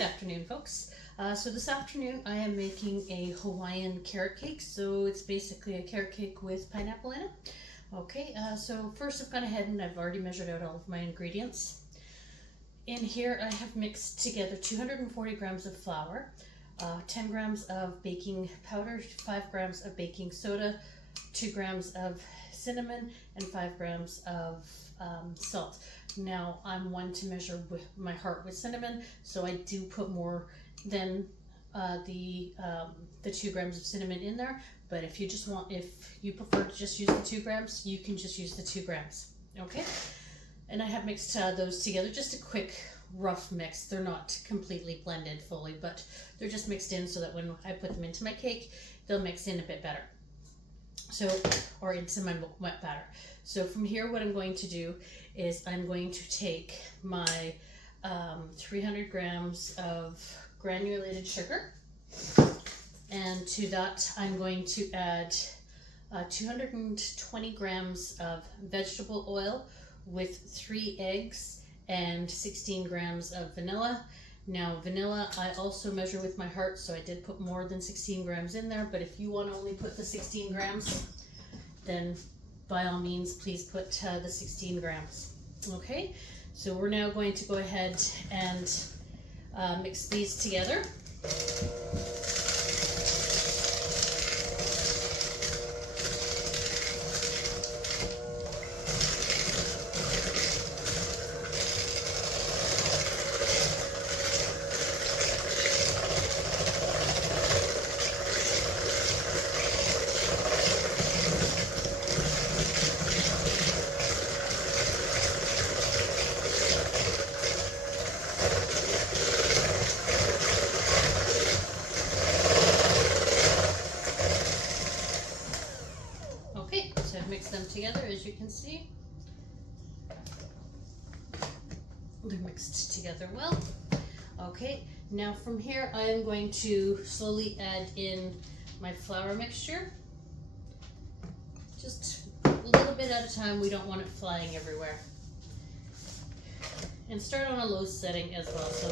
Good afternoon, folks. So this afternoon I am making a Hawaiian carrot cake. So it's basically a carrot cake with pineapple in it. Okay, so first I've gone ahead and I've already measured out all of my ingredients. In here I have mixed together 240 grams of flour, 10 grams of baking powder, 5 grams of baking soda, 2 grams of cinnamon, and 5 grams of salt. Now I'm one to measure with my heart with cinnamon, so I do put more than the 2 grams of cinnamon in there. But if you prefer to just use the 2 grams, you can just use the 2 grams. Okay, and I have mixed those together, just a quick rough mix. They're not completely blended fully, but they're just mixed in so that when I put them into my cake, they'll mix in a bit better. So, or into my wet batter. So from here, what I'm going to do is I'm going to take my 300 grams of granulated sugar, and to that I'm going to add 220 grams of vegetable oil with 3 eggs and 16 grams of vanilla. Now vanilla I also measure with my heart, so I did put more than 16 grams in there, but if you want to only put the 16 grams, then by all means please put the 16 grams. Okay, so we're now going to go ahead and mix these together. Okay, so I've mixed them together, as you can see. They're mixed together well. Okay, now from here I am going to slowly add in my flour mixture. Just a little bit at a time, we don't want it flying everywhere. And start on a low setting as well, so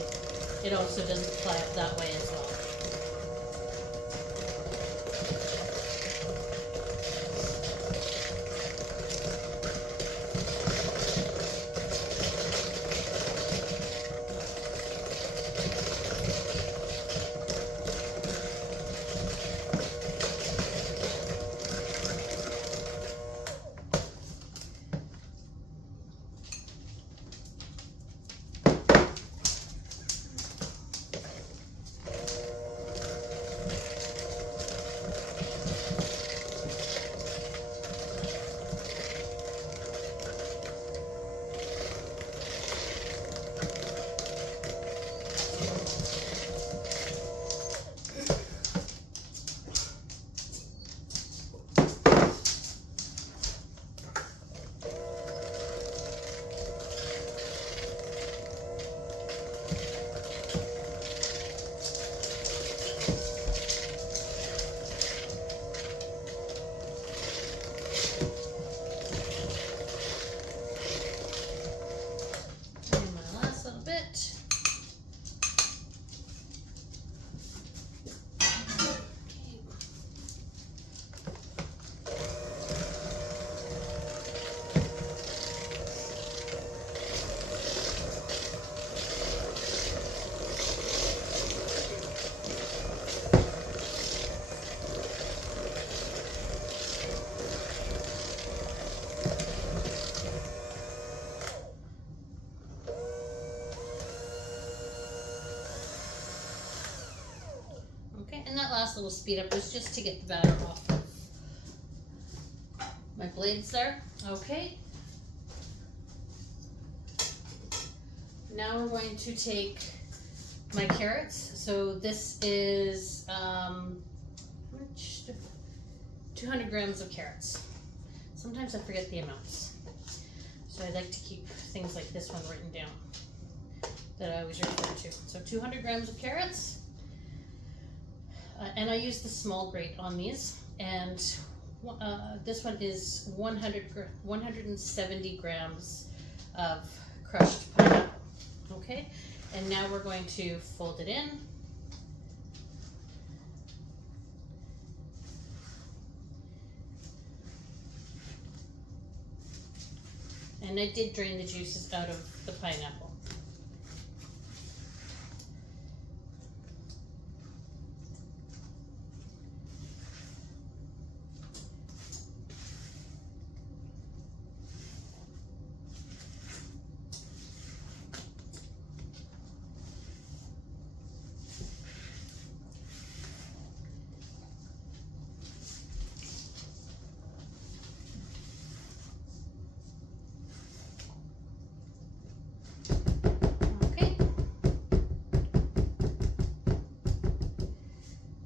it also doesn't fly up that way as well. And that last little speed up was just to get the batter off of my blades there. Okay. Now we're going to take my carrots. So this is 200 grams of carrots. Sometimes I forget the amounts, so I like to keep things like this one written down that I always refer to. So 200 grams of carrots. And I use the small grate on these, and this one is 170 grams of crushed pineapple. Okay, And now we're going to fold it in. And I did drain the juices out of the pineapple.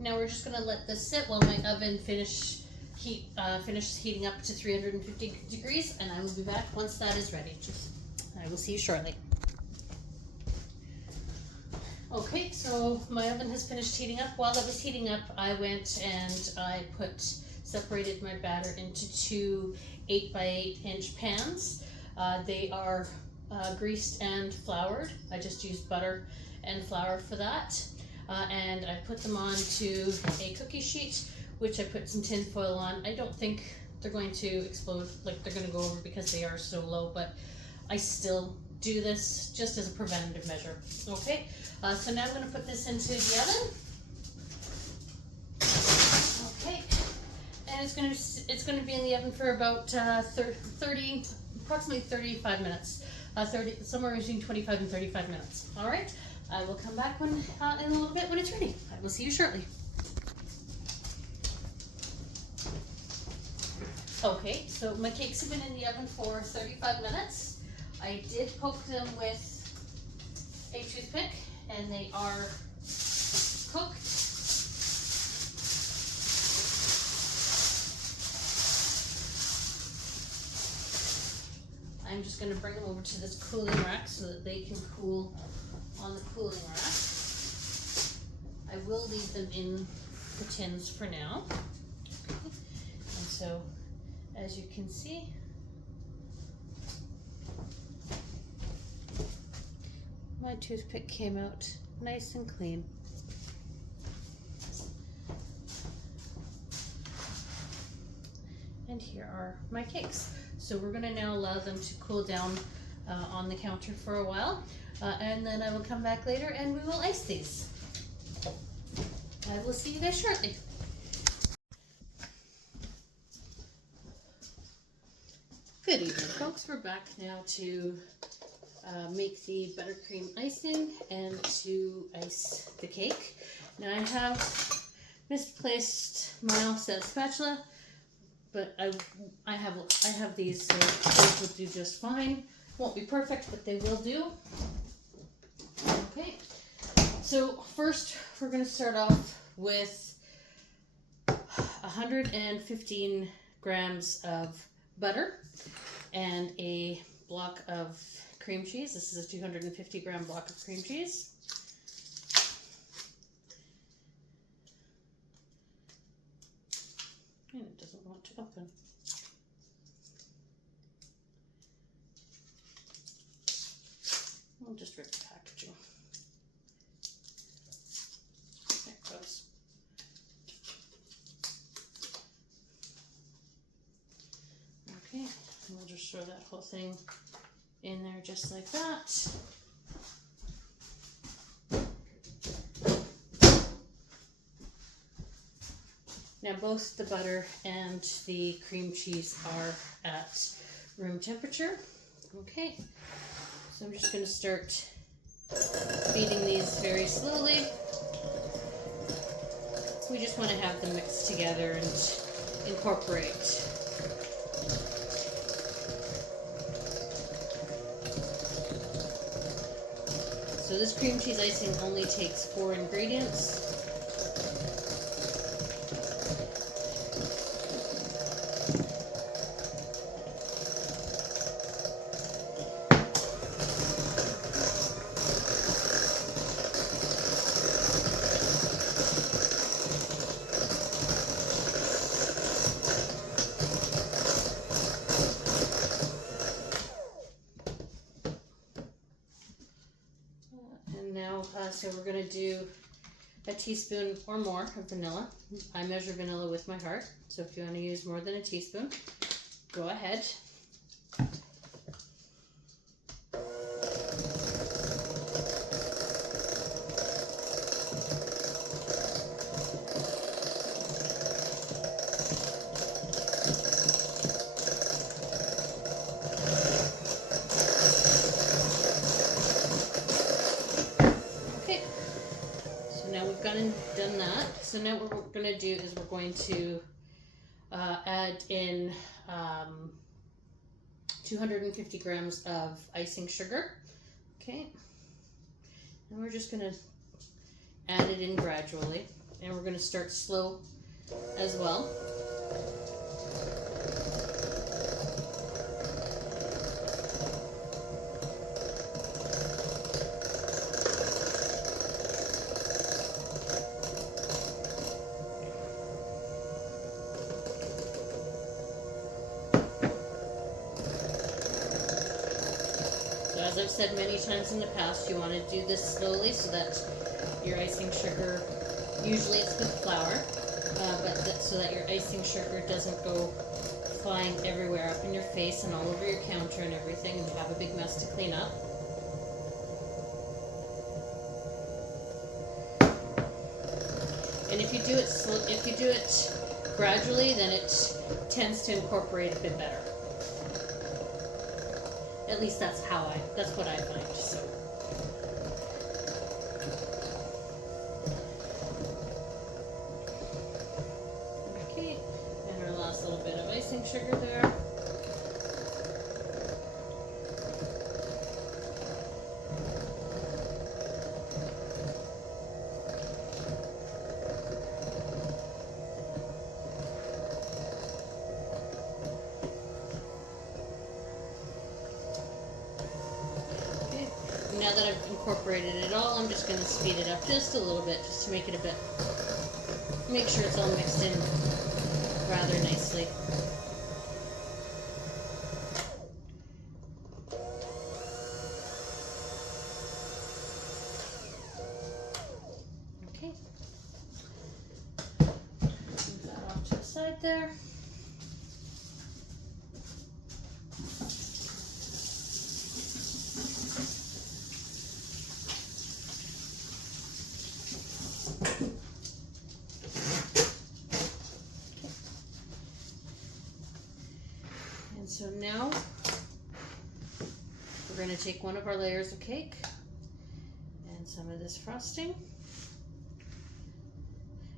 Now we're just going to let this sit while my oven finishes heating up to 350 degrees, and I will be back once that is ready. I will see you shortly. Okay, so my oven has finished heating up. While that was heating up, I went and I separated my batter into two 8x8 inch pans. They are greased and floured. I just used butter and flour for that. And I put them onto a cookie sheet, which I put some tin foil on. I don't think they're going to explode, like they're going to go over because they are so low, but I still do this just as a preventative measure. Okay, so now I'm going to put this into the oven. Okay, and it's going to be in the oven for about approximately 35 minutes. Somewhere between 25 and 35 minutes. All right. I will come back in a little bit when it's ready. I will see you shortly. Okay, so my cakes have been in the oven for 35 minutes. I did poke them with a toothpick and they are cooked. I'm just going to bring them over to this cooling rack so that they can cool on the cooling rack. I will leave them in the tins for now. Okay. And so, as you can see, my toothpick came out nice and clean. And here are my cakes. So we're going to now allow them to cool down on the counter for a while. And then I will come back later and we will ice these. I will see you guys shortly. Good evening, folks. We're back now to make the buttercream icing and to ice the cake. Now I have misplaced my offset spatula, but I have these, so these will do just fine. Won't be perfect, but they will do. Okay, so first we're going to start off with 115 grams of butter and a block of cream cheese. This is a 250 gram block of cream cheese. And it doesn't want to open. I'll just rip the packaging. There it goes. Okay, and we'll just throw that whole thing in there just like that. Now both the butter and the cream cheese are at room temperature. Okay, so I'm just going to start beating these very slowly. We just want to have them mixed together and incorporate. So this cream cheese icing only takes 4 ingredients. now, so we're going to do a teaspoon or more of vanilla. I measure vanilla with my heart, so if you want to use more than a teaspoon, go ahead. Done that. So now what we're going to do is we're going to add in 250 grams of icing sugar. Okay. And we're just going to add it in gradually. And we're going to start slow as well. As I've said many times in the past, you want to do this slowly so that your icing sugar, usually it's with flour, so that your icing sugar doesn't go flying everywhere up in your face and all over your counter and everything, and you have a big mess to clean up. And if you do it gradually, then it tends to incorporate a bit better. At least that's what I find. So. Okay, and our last little bit of icing sugar there. Now that I've incorporated it all, I'm just going to speed it up just a little bit, just to make it make sure it's all mixed in rather nicely. Okay. Move that off to the side there. And so now we're going to take one of our layers of cake and some of this frosting.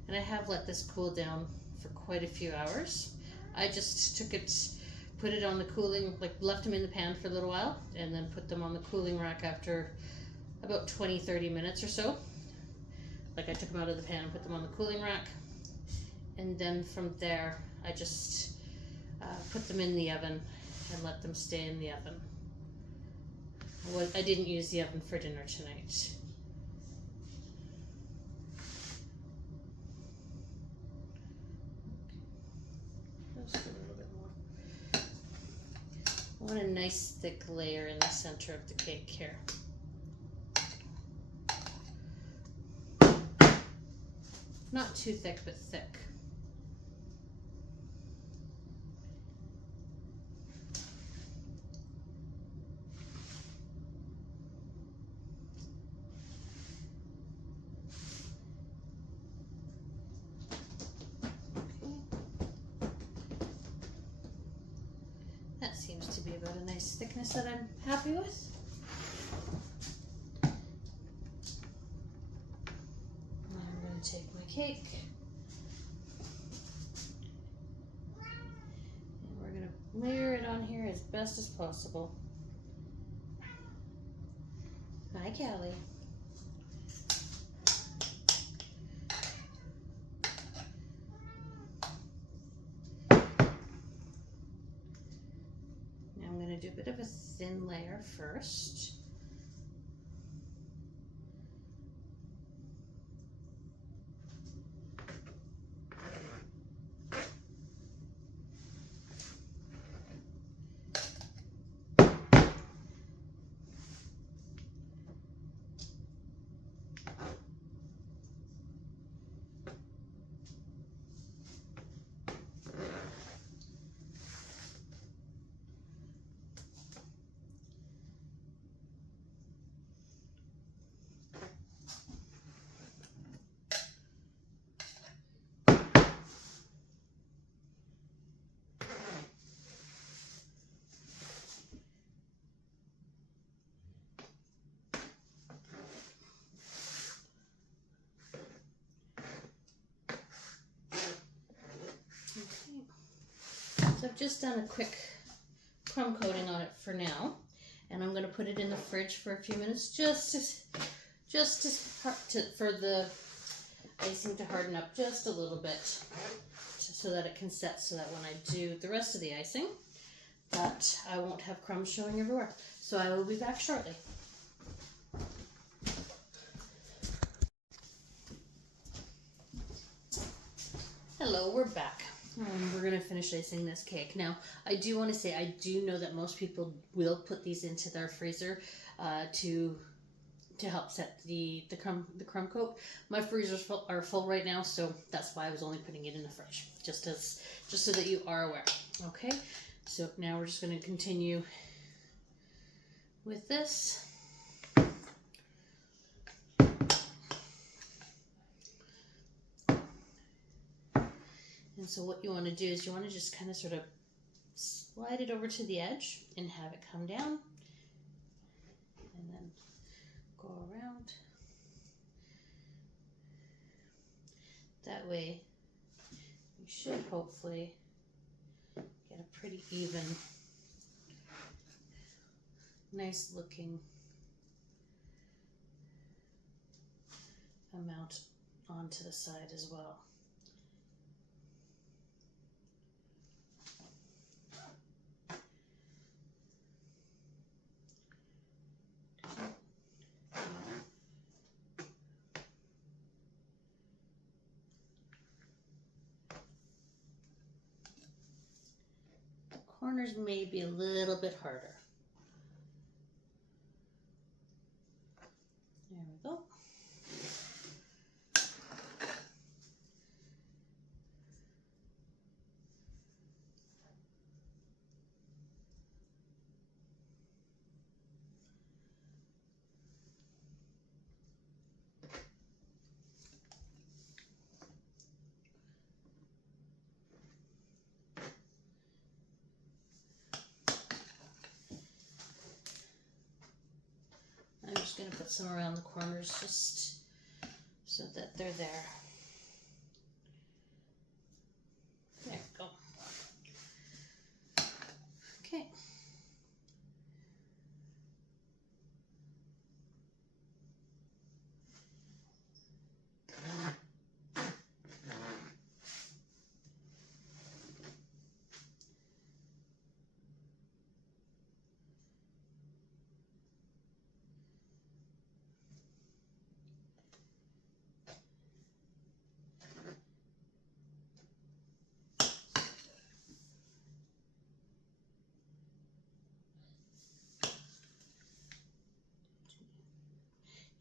And I have let this cool down for quite a few hours. I just took it, put it on the cooling, left them in the pan for a little while, and then put them on the cooling rack after about 20-30 minutes or so. I took them out of the pan and put them on the cooling rack. And then from there, I just put them in the oven and let them stay in the oven. I didn't use the oven for dinner tonight. Just a little bit more. I want a nice thick layer in the center of the cake here. Not too thick, but thick. That seems to be about a nice thickness that I'm happy with. I'm going to take my cake and we're going to layer it on here as best as possible. Hi, Callie. Now I'm going to do a bit of a thin layer first. I've just done a quick crumb coating on it for now, and I'm going to put it in the fridge for a few minutes for the icing to harden up just a little bit, so that it can set, so that when I do the rest of the icing, that I won't have crumbs showing everywhere. So I will be back shortly. Hello, we're back. We're going to finish icing this cake. Now, I do want to say, I do know that most people will put these into their freezer to help set the crumb coat. My freezers are full right now, so that's why I was only putting it in the fridge, just so that you are aware. Okay, so now we're just going to continue with this. And so what you want to do is you want to just kind of sort of slide it over to the edge and have it come down, and then go around. That way you should hopefully get a pretty even, nice looking amount onto the side as well. Corners may be a little bit harder. There we go. I'm just going to put some around the corners just so that they're there. There we go. Okay.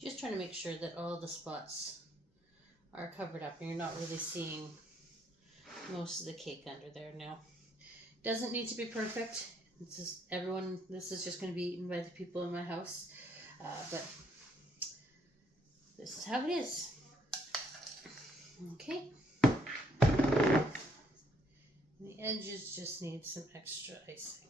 Just trying to make sure that all the spots are covered up and you're not really seeing most of the cake under there. Now, doesn't need to be perfect. It's just this is just going to be eaten by the people in my house, but this is how it is. Okay. The edges just need some extra icing.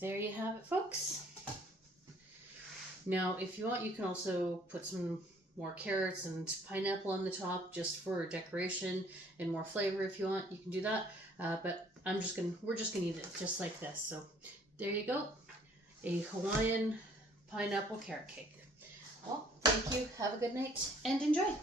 There you have it, folks. Now, if you want, you can also put some more carrots and pineapple on the top just for decoration and more flavor if you want. You can do that, but we're just gonna eat it just like this. So there you go, a Hawaiian pineapple carrot cake. Well, thank you. Have a good night and enjoy.